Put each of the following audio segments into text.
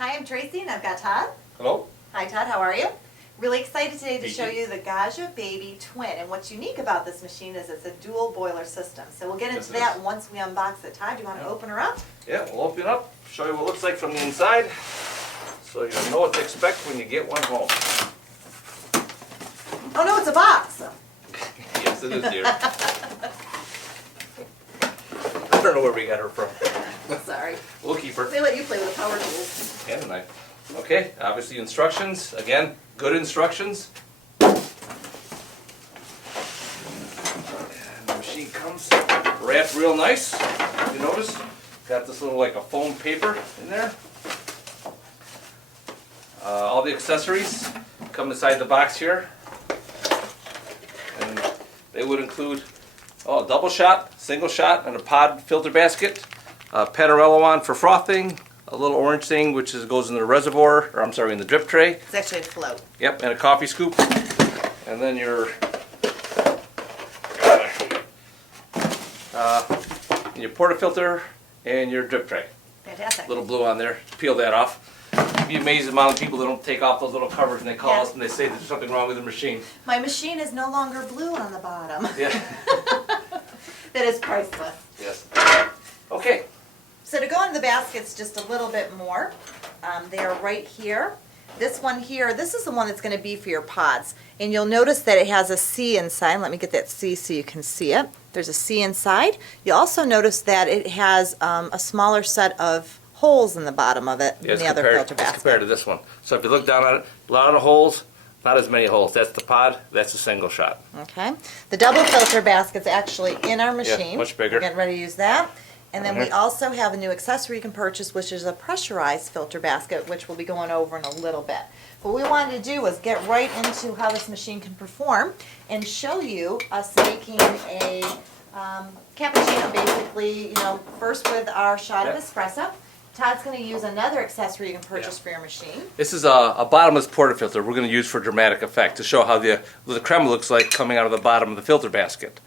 Hi, I'm Tracy and I've got Todd. Hello. Hi Todd, how are you? Really excited today to show you the Gaggia Baby Twin. And what's unique about this machine is it's a dual boiler system. So we'll get into that once we unbox it. Todd, do you want to open her up? Yeah, we'll open it up, show you what it looks like from the inside, so you know what to expect when you get one home. Oh no, it's a box! Yes, it is, dear. I don't know where we got her from. Sorry. We'll keep her. They let you play with the power tools. And a knife. Okay, obviously instructions. Again, good instructions. And the machine comes wrapped real nice. You notice? Got this little like a foam paper in there. All the accessories come inside the box here. And they would include a double shot, single shot, and a pod filter basket. A Panorello on for frothing. A little orange thing which goes in the reservoir, or I'm sorry, in the drip tray. It's actually a float. Yep, and a coffee scoop. And then your portafilter and your drip tray. Fantastic. Little blue on there. Peel that off. You'd be amazed the amount of people that don't take off those little covers and they call us and they say there's something wrong with the machine. My machine is no longer blue on the bottom. Yeah. That is priceless. Yes. Okay. So to go into the baskets just a little bit more, they are right here. This one here, this is the one that's going to be for your pods. And you'll notice that it has a C inside. Let me get that C so you can see it. There's a C inside. You'll also notice that it has a smaller set of holes in the bottom of it than the other filter basket. Compared to this one. So if you look down at it, a lot of holes, not as many holes. That's the pod, that's a single shot. Okay. The double filter basket's actually in our machine. Yeah, much bigger. We're getting ready to use that. And then we also have a new accessory you can purchase, which is a pressurized filter basket, which we'll be going over in a little bit. What we wanted to do was get right into how this machine can perform and show you us making a cappuccino, basically, first with our shot of espresso. Todd's going to use another accessory you can purchase for your machine. This is a bottomless portafilter we're going to use for dramatic effect to show how the crema looks like coming out of the bottom of the filter basket.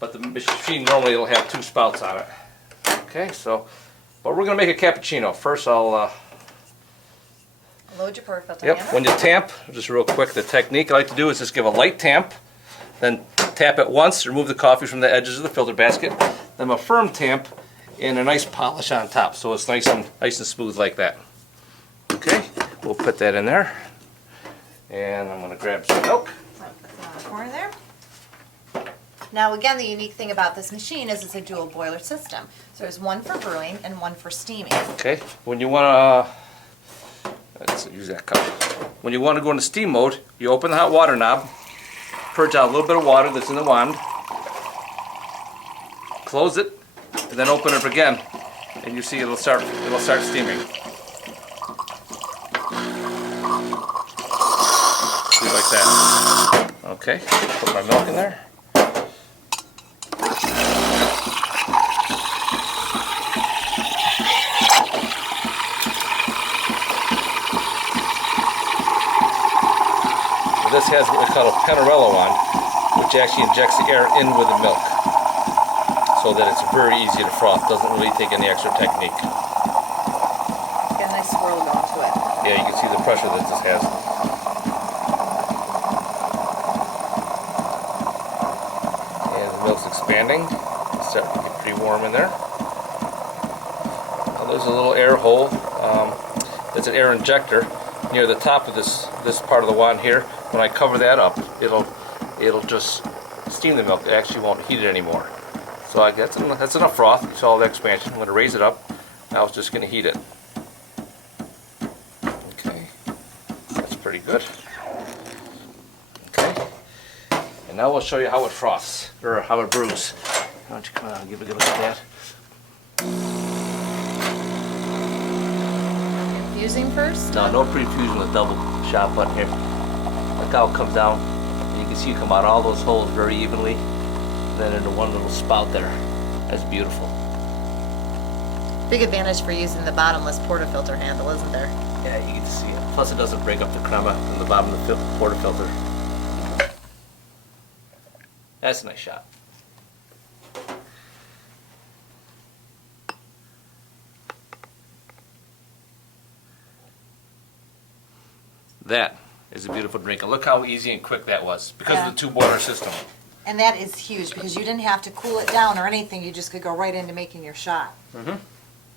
But the machine normally will have two spouts on it. Okay, but we're going to make a cappuccino. First I'll load your portafilter. Yep, when you tamp, just real quick, the technique I like to do is just give a light tamp, then tap it once, remove the coffee from the edges of the filter basket, then a firm tamp and a nice polish on top so it's nice and smooth like that. Okay, we'll put that in there. And I'm going to grab some milk. Put that on the corner there. Now again, the unique thing about this machine is it's a dual boiler system. So there's one for brewing and one for steaming. Okay, when you want to, let's use that cup. When you want to go into steam mode, you open the hot water knob, purge out a little bit of water that's in the wand, close it, and then open it again, and you see it'll start steaming. See, like that. Okay, put my milk in there. This has what we call a Panorello on, which actually injects the air in with the milk, so that it's very easy to froth. Doesn't really take any extra technique. Got a nice swirl going to it. Yeah, you can see the pressure that this has. And the milk's expanding. It's starting to get pretty warm in there. Now there's a little air hole. It's an air injector near the top of this part of the wand here. When I cover that up, it'll just steam the milk. It actually won't heat it anymore. So that's enough froth. You saw all the expansion. I'm going to raise it up. Now it's just going to heat it. Okay, that's pretty good. Okay, and now we'll show you how it froths, or how it brews. Why don't you come out and give a good look at that? Infusing first? No pre-infusion with double shot button here. Look how it comes down. You can see it come out all those holes very evenly. And then into one little spout there. That's beautiful. Big advantage for using the bottomless portafilter handle, isn't there? Yeah, you get to see it. Plus it doesn't break up the crema from the bottom of the portafilter. That's a nice shot. That is a beautiful drink. And look how easy and quick that was because Yeah. of the 2-boiler system. And that is huge because you didn't have to cool it down or anything. You just could go right into making your shot.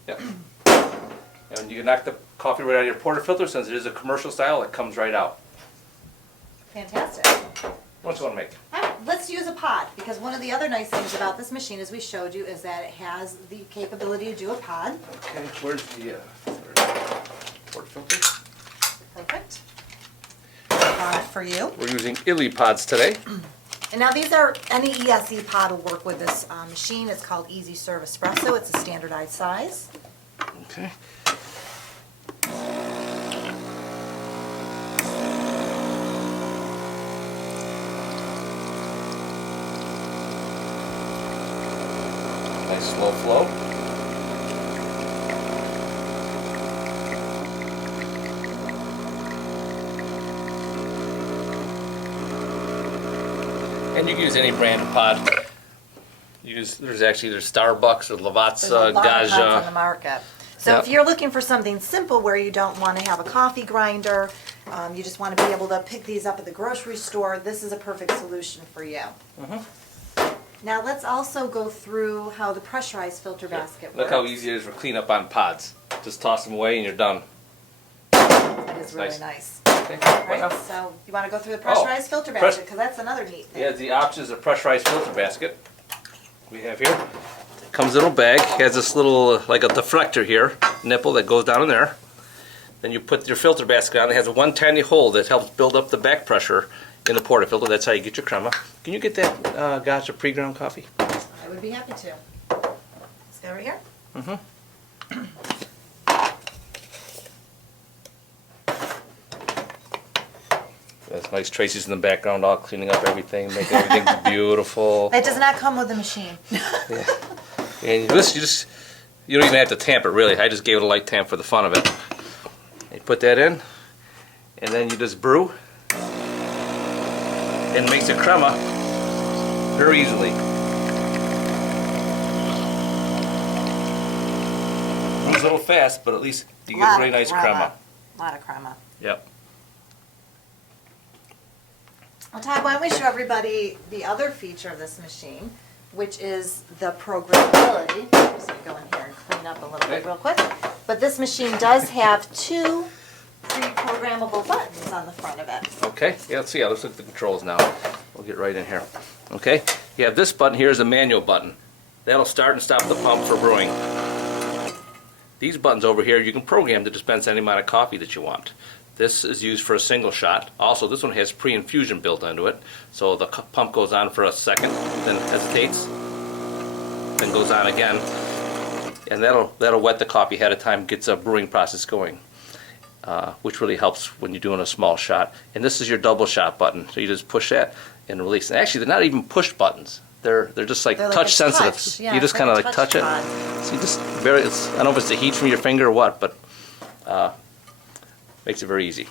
Yep. And you can knock the coffee right out of your portafilter. Since it is a commercial style, it comes right out. Fantastic. What do you want to make? All right, let's use a pod because one of the other nice things about this machine, as we showed you, is that it has the capability to do a pod. Okay, where's the portafilter? Perfect. Pod for you. We're using Illy pods today. And now these are, any ESE pod will work with this machine. It's called Easy Serve Espresso. It's a standardized size. Okay. Nice slow flow. And you can use any brand of pod. There's actually Starbucks or Lavazza, There's a lot of pods on the Gaggia. market. So Yep. if you're looking for something simple where you don't want to have a coffee grinder, you just want to be able to pick these up at the grocery store, this is a perfect solution for you. Now let's also go through how the pressurized filter basket works. Look how easy it is for cleanup on pods. Just toss them away and you're done. That is really nice. nice. Okay. Right, so you want to go through the pressurized filter press- basket because that's another neat thing. Yeah, the options of pressurized filter basket we have here. Comes in a little bag, has this little, like a deflector here, nipple that goes down in there. Then you put your filter basket on. It has one tiny hole that helps build up the back pressure in the portafilter. That's how you get your crema. Can you get that Gaggia pre-ground coffee? I would be happy to. Let's go right here. That's nice. Tracy's in the background all cleaning up everything, making everything beautiful. That does not come with the machine. And you don't even have to tamp it really. I just gave it a light tamp for the fun of it. You put that in, and then you just brew, and it makes a crema very easily. Moves a little fast, but at least you get a really nice crema. A lot of crema. Yep. Well, Todd, why don't we show everybody the other feature of this machine, which is the programmability. I'm just going to go in here and clean up a little bit real quick. But this machine does have two pre-programmable buttons on the front of it. Okay, yeah, let's see. Let's look at the controls now. We'll get right in here. Okay, you have this button here is a manual button. That'll start and stop the pump for brewing. These buttons over here, you can program to dispense any amount of coffee that you want. This is used for a single shot. Also, this one has pre-infusion built into it. So the pump goes on for a second, then hesitates, then goes on again. And that'll wet the coffee ahead of time, gets a brewing process going, which really helps when you're doing a small shot. And this is your double shot button. So you just push that and release. And actually, they're not even push buttons. They're just like They're touch sensitive. touch. Yeah, you just it's kind of like a like touch it. pod. So you just I don't know if it's the heat from your finger or what, but makes it very easy.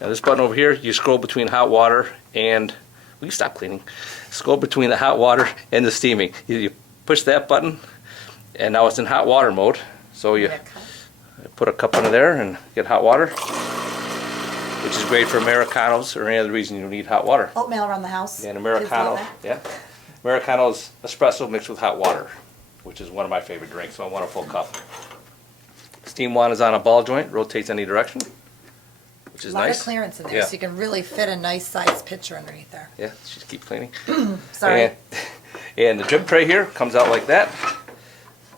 Now this button over here, you scroll between hot water and, will you stop cleaning? Scroll between the hot water and the steaming. You push that button and now it's in hot water mode. So you put a cup under there and get hot water, which is great for Americanos or any other reason you need hot water. Oatmeal around the house. And Kids love Americano, that. yeah. Americano's espresso mixed with hot water, which is one of my favorite drinks, so I want a full cup. Steam wand is on a ball joint, rotates any direction, which is A lot nice. of clearance in there, Yeah. so you can really fit a nice sized pitcher underneath there. Yeah, just keep cleaning. Sorry. And the drip tray here comes out like that.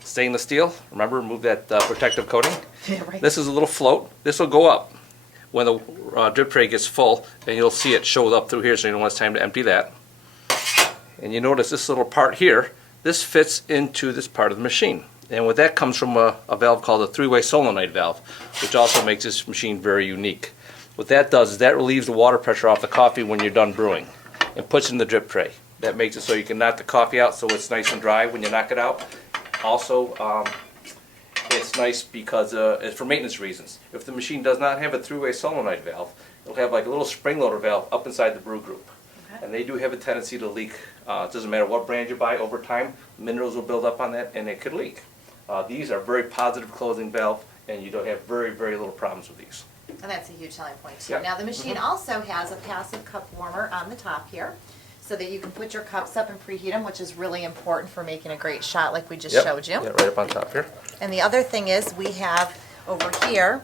Stainless steel. Remember, remove that protective coating. Yeah, right. This is a little float. This will go up when the drip tray gets full, and you'll see it show up through here, so you know when it's time to empty that. And you notice this little part here, this fits into this part of the machine. And with that comes from a valve called a three-way solenoid valve, which also makes this machine very unique. What that does is that relieves the water pressure off the coffee when you're done brewing and puts it in the drip tray. That makes it so you can knock the coffee out so it's nice and dry when you knock it out. Also, it's nice because it's for maintenance reasons. If the machine does not have a three-way solenoid valve, it'll have like a little spring loader valve up inside the brew group. Okay. And they do have a tendency to leak. It doesn't matter what brand you buy, over time, minerals will build up on that and it could leak. These are very positive closing valve, and you don't have very, very little problems with these. And that's a huge selling point too. Yep. Now the machine also has a passive cup warmer on the top here, so that you can put your cups up and preheat them, which is really important for making a great shot like we just Yep. showed you. Yeah, right up on top here. And the other thing is we have over here,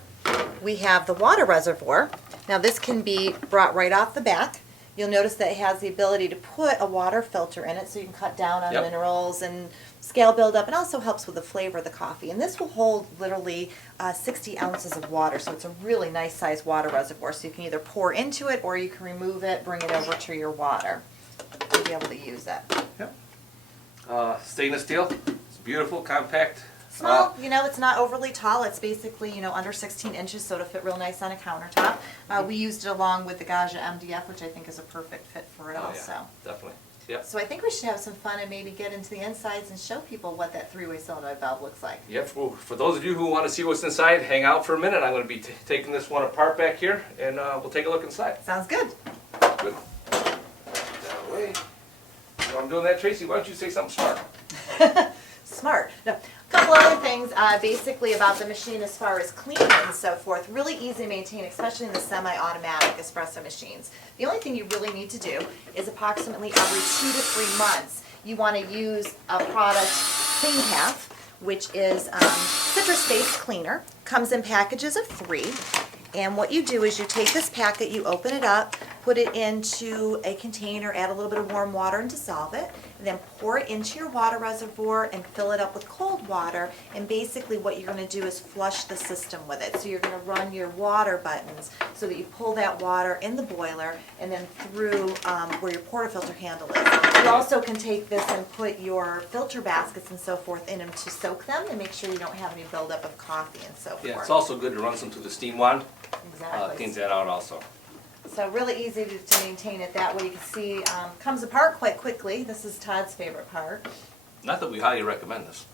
we have the water reservoir. Now this can be brought right off the back. You'll notice that it has the ability to put a water filter in it so you can cut down on Yep. minerals and scale buildup. It also helps with the flavor of the coffee. And this will hold literally 60 ounces of water, so it's a really nice sized water reservoir. So you can either pour into it or you can remove it, bring it over to your water. You'll be able to use it. Yep. Stainless steel. It's beautiful, compact. Small, you know, it's not overly tall. It's basically, you know, under 16 inches, so it'll fit real nice on a countertop. We used it along with the Gaggia MDF, which I think is a perfect fit for it also. Yeah, definitely. Yep. So I think we should have some fun and maybe get into the insides and show people what that three-way solenoid valve looks like. Yep. For those of you who want to see what's inside, hang out for a minute. I'm going to be taking this one apart back here, and we'll take a look inside. Sounds good. Good. That way. While I'm doing that, Tracy, why don't you say something smart? Smart. No, a couple other things basically about the machine as far as cleaning and so forth. Really easy to maintain, especially in the semi-automatic espresso machines. The only thing you really need to do is approximately every 2 to 3 months you want to use a product, Clean Path, which is citrus-based cleaner. Comes in packages of 3. And what you do is you take this packet, you open it up, put it into a container, add a little bit of warm water and dissolve it, and then pour it into your water reservoir and fill it up with cold water. And basically what you're going to do is flush the system with it. So you're going to run your water buttons so that you pull that water in the boiler and then through where your portafilter handle is. You also can take this and put your filter baskets and so forth in them to soak them and make sure you don't have any buildup of coffee and so forth. Yeah, it's also good to run some through the steam wand. Exactly. Cleans that out also. So really easy to maintain it that way. You can see comes apart quite quickly. This is Todd's favorite part. Not that we highly recommend this.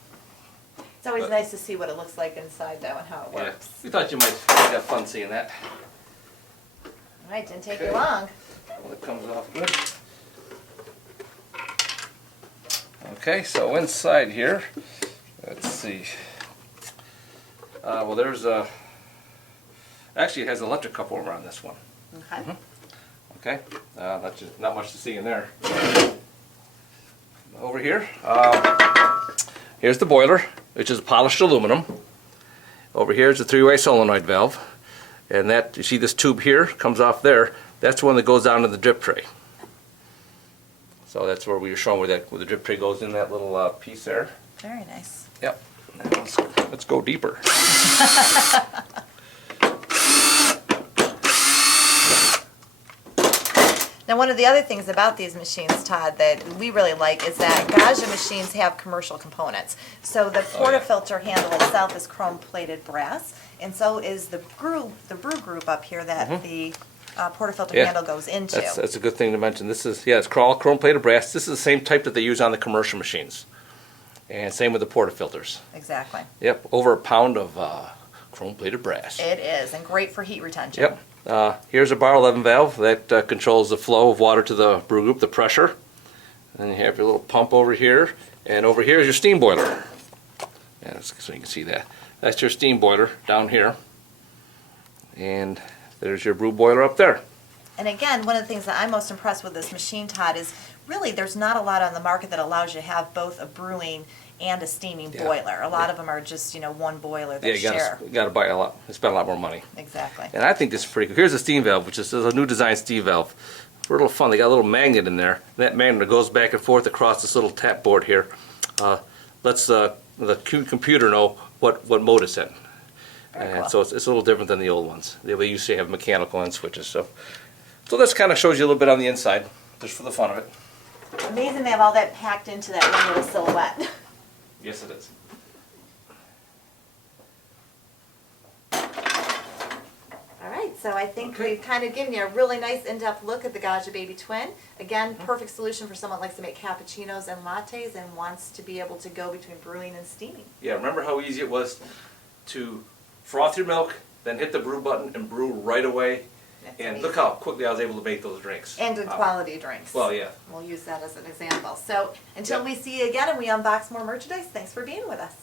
It's always But- nice to see what it looks like inside though and how it Yeah, works. we thought you might have fun seeing that. All right, didn't take you Okay. long. Well, it comes off good. Okay, so inside here, let's see. Well, there's a. Actually, it has an electric cup warmer on this one. Okay. Okay, not much to see in there. Over here, here's the boiler, which is polished aluminum. Over here is the three-way solenoid valve, and that you see this tube here comes off there. That's the one that goes down to the drip tray. So that's where we were showing where the drip tray goes in that little piece there. Very nice. Yep. Now let's go deeper. Now one of the other things about these machines, Todd, that we really like is that Gaggia machines have commercial components. So the portafilter handle itself is chrome-plated brass, and so is the brew group up here that the portafilter Yeah. handle goes into. That's a good thing to mention. This is, yeah, it's chrome-plated brass. This is the same type that they use on the commercial machines. And same with the portafilters. Exactly. Yep, over a pound of chrome-plated brass. It is, and great for heat retention. Yep. Here's a bar 11 valve that controls the flow of water to the brew group, the pressure. And you have your little pump over here. And over here is your steam boiler. Yeah, so you can see that. That's your steam boiler down here. And there's your brew boiler up there. And again, one of the things that I'm most impressed with this machine, Todd, is really there's not a lot on the market that allows you to have both a brewing and a steaming boiler. A lot of them are just, you know, one boiler that share. You gotta buy a lot, spend a lot more money. Exactly. And I think this is pretty cool. Here's a steam valve, which is a new design steam valve. For a little fun, they got a little magnet in there. That magnet goes back and forth across this little tap board here. Lets the computer know what mode it's in. And so it's a little different than the old ones. They usually have mechanical end switches. So this kind of shows you a little bit on the inside, just for the fun of it. Amazing they have all that packed into that one little silhouette. Yes, it is. All right, so I think we've kind of given you a really nice in-depth look at the Gaggia Baby Twin. Again, perfect solution for someone that likes to make cappuccinos and lattes and wants to be able to go between brewing and steaming. Yeah, remember how easy it was to froth your milk, then hit the brew button and brew right away. That's And amazing. look how quickly I was able to make those drinks. And good quality drinks. Well, yeah. We'll use that as an example. So until we see you again and we unbox more merchandise, thanks for being with us.